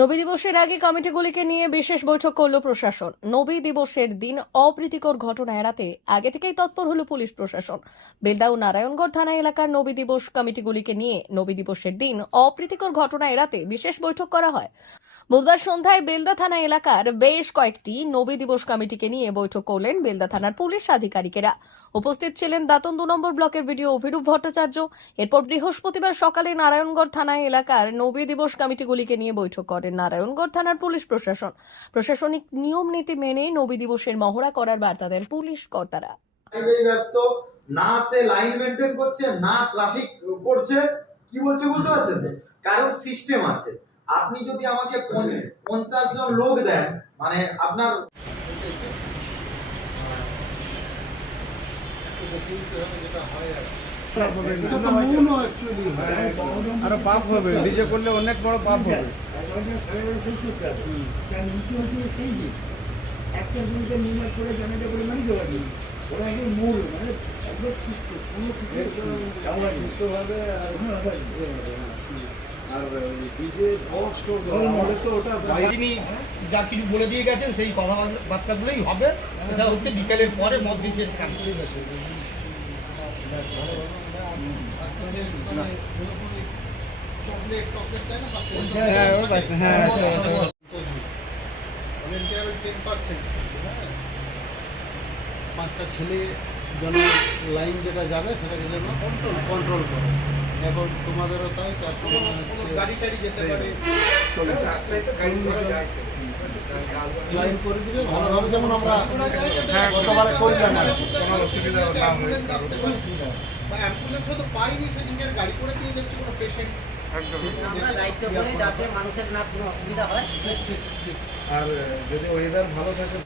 নবী দিবসের আগে কমিটিগুলিকে নিয়ে বিশেষ বৈঠক করল প্রশাসন। নবী দিবসের দিন অপ্রীতিকর ঘটনা এড়াতে আগে থেকেই তৎপর হল পুলিশ প্রশাসন। বেলদা ও নারায়ণগড় থানা এলাকার নবী দিবস কমিটিগুলিকে নিয়ে নবী দিবসের দিন অপ্রীতিকর ঘটনা এড়াতে বিশেষ বৈঠক করা হয়। বুধবার সন্ধ্যায় বেলদা থানা এলাকার বেশ কয়েকটি নবী দিবস কমিটিকে নিয়ে বৈঠক করলেন বেলদা থানার পুলিশ আধিকারিকেরা। উপস্থিত ছিলেন দাতন দু নম্বর ব্লকের ভিডিও অভিরূপ ভট্টাচার্য। এরপর বৃহস্পতিবার সকালে নারায়ণগড় থানা এলাকার নবী দিবস কমিটিগুলিকে নিয়ে বৈঠক করেন। নারায়ণগড় থানার পুলিশ প্রশাসন। প্রশাসনিক নিয়ম নীতি মেনে নবী দিবসের মহড়া করার বার্তা দেন পুলিশ কর্তারা। ব্যস্ত। না সে লাইন মেনটেন করছে না ট্রাফিক করছে। কি বলছে বুঝতে পারছেন? কারণ সিস্টেম আছে। আপনি যদি আমাকে পঞ্চাশ জন লোক দেন মানে আপনার তো মূল অ্যাকচুয়ালি আরও পাপ হবে। ডিজে করলে অনেক বড় পাপ হবে। একটা জিনিসটা নির্ণয় করে জানাতে করে মানে দেওয়া যাবে ওরা একদম মূল মানে একদম সুস্থ কোনো। সুস্থভাবে হ্যাঁ, হ্যাঁ। তিনি যা কিছু বলে দিয়ে গেছেন সেই কথাবার্তাগুলোই হবে। সেটা হচ্ছে বিকেলের পরে মসজিদের কাছে হ্যাঁ হ্যাঁ। পাঁচটা ছেলে যেন লাইন যেটা যাবে সেটাকে যেন কন্ট্রোল কন্ট্রোল করে। এখন তোমাদেরও তাই লাইন করে ভালোভাবে যেমন আমরা হ্যাঁ গতবারে করলাম আর কোনো অসুবিধা না হয় তো পাইনি গাড়ি করে দিয়ে কোনো পেশেন্ট একদম। দায়িত্ব যাতে মানুষের না কোনো অসুবিধা হয়। আর যদি ওয়েদার ভালো থাকে